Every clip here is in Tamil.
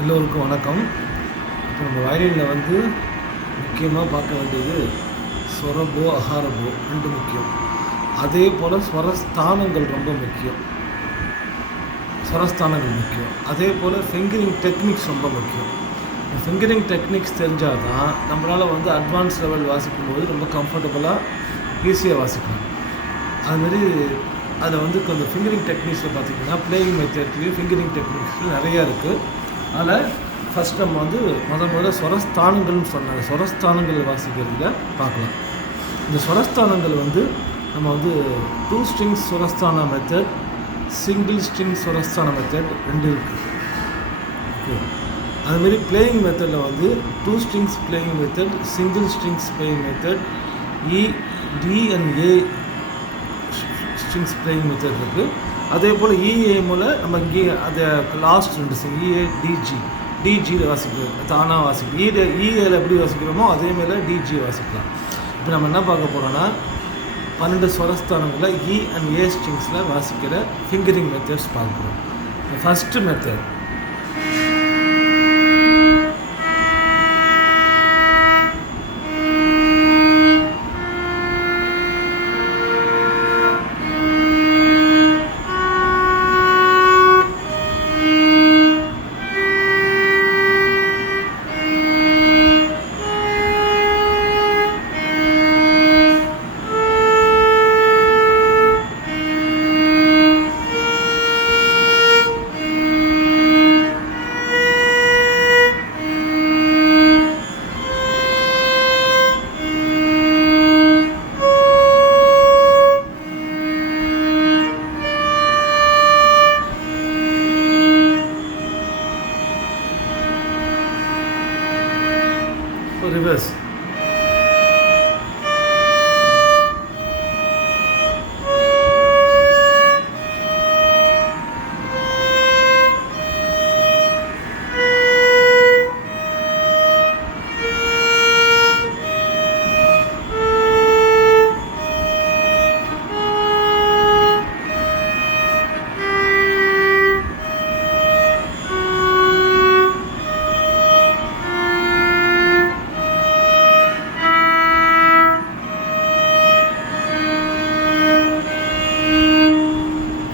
எல்லோருக்கும் வணக்கம். இப்போ நம்ம வயலினில் வந்து முக்கியமாக பார்க்க வேண்டியது ஸ்வரபோ அகாரபோ ரெண்டு முக்கியம். அதே போல் ஸ்வரஸ்தானங்கள் ரொம்ப முக்கியம். ஸ்வரஸ்தானங்கள் முக்கியம். அதே போல் ஃபிங்கரிங் டெக்னிக்ஸ் ரொம்ப முக்கியம். ஃபிங்கரிங் டெக்னிக்ஸ் தெரிஞ்சால் தான் நம்மளால் வந்து அட்வான்ஸ் லெவல் வாசிக்கும்போது ரொம்ப கம்ஃபர்டபுளாக ஈஸியாக வாசிக்கலாம். அதுமாரி அதில் வந்து கொஞ்சம் ஃபிங்கரிங் டெக்னிக்ஸில் பார்த்திங்கன்னா பிளேயிங் மெத்தட்லேயும் ஃபிங்கரிங் டெக்னிக்ஸ்லையும் நிறையா இருக்குது. அதில் ஃபஸ்ட் நம்ம வந்து முதல்ல ஸ்வரஸ்தானங்கள்னு சொன்னாங்க. ஸ்வரஸ்தானங்கள் வாசிக்கிறதுல பார்க்கலாம். இந்த ஸ்வரஸ்தானங்கள் வந்து நம்ம வந்து 2 ஸ்ட்ரிங்ஸ் ஸ்வரஸ்தான மெத்தட், சிங்கிள் ஸ்ட்ரிங் ஸ்வரஸ்தான மெத்தட் ரெண்டு இருக்குது. ஓகே, அதுமாரி பிளேயிங் மெத்தடில் வந்து 2 strings playing method, single strings playing method, E D and A strings playing method இருக்குது. அதே போல் இஏ மூல நம்ம இங்கே அதை லாஸ்ட் ரெண்டு ஸ்ட்ரிங் இஏ டிஜியில் வாசிக்கிறோம், தானாக வாசிக்கிறோம். இஏல எப்படி வாசிக்கிறோமோ அதேமாரி டிஜி வாசிக்கலாம். இப்போ நம்ம என்ன பார்க்க போகிறோன்னா 12 ஸ்வரஸ்தானங்களில் இ அண்ட் ஏ ஸ்ட்ரிங்ஸில் வாசிக்கிற ஃபிங்கரிங் மெத்தட்ஸ் பார்க்குறோம். First method reverse.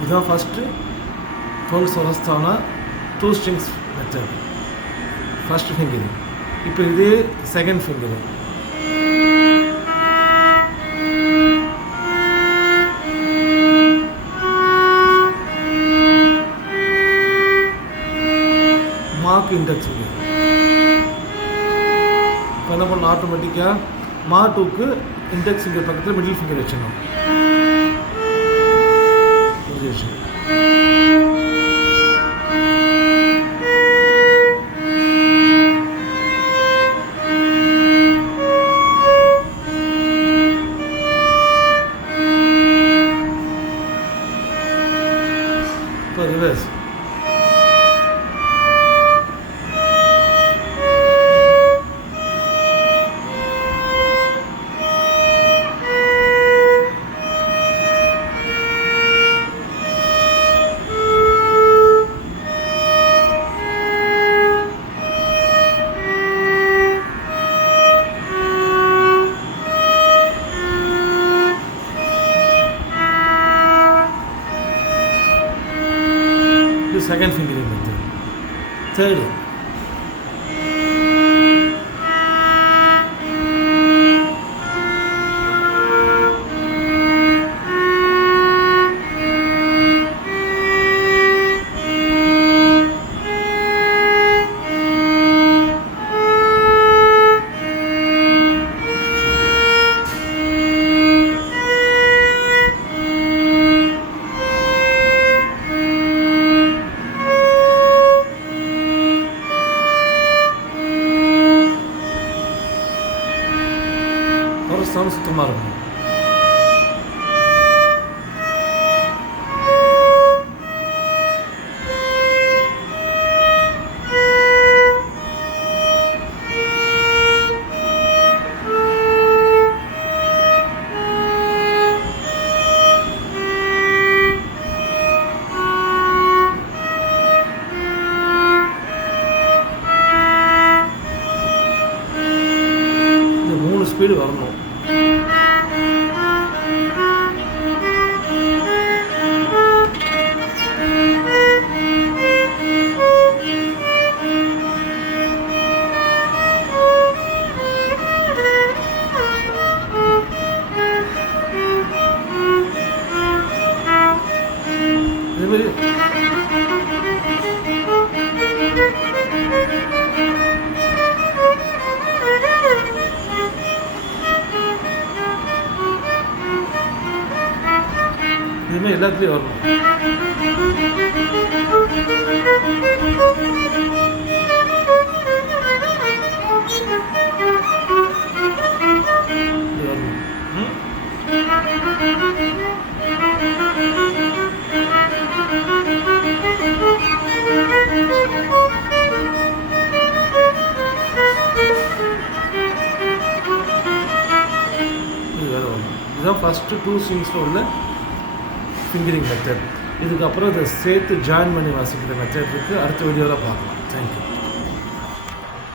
இதுதான் ஃபஸ்ட்டு 12 ஸ்வரஸ்தான 2 ஸ்ட்ரிங்ஸ் மெத்தட், ஃபஸ்ட் ஃபிங்கரிங். இப்போ இதே second fingering. Mark index finger. இப்போ என்ன பண்ணணும், ஆட்டோமேட்டிக்காக மா 2க்கு இண்டெக்ஸ் ஃபிங்கர் பக்கத்தில் மிடில் ஃபிங்கர் வச்சிடணும். இப்போ reverse. Second fingering method. Third, ஸ்வரஸ்தானம் சுத்தமாக இருக்கும். இதேமாரி எல்லாத்துலேயும் வரணும். இதுதான் ஃபஸ்ட்டு 2 ஸ்ட்ரிங்ஸில் உள்ள ஃபிங்கரிங் மெத்தட். இதுக்கப்புறம் இதை சேர்த்து ஜாயின் பண்ணி வாசிக்கிற மெத்தட் இருக்குது. அடுத்த வீடியோவில் பார்க்கலாம். தேங்க்யூ.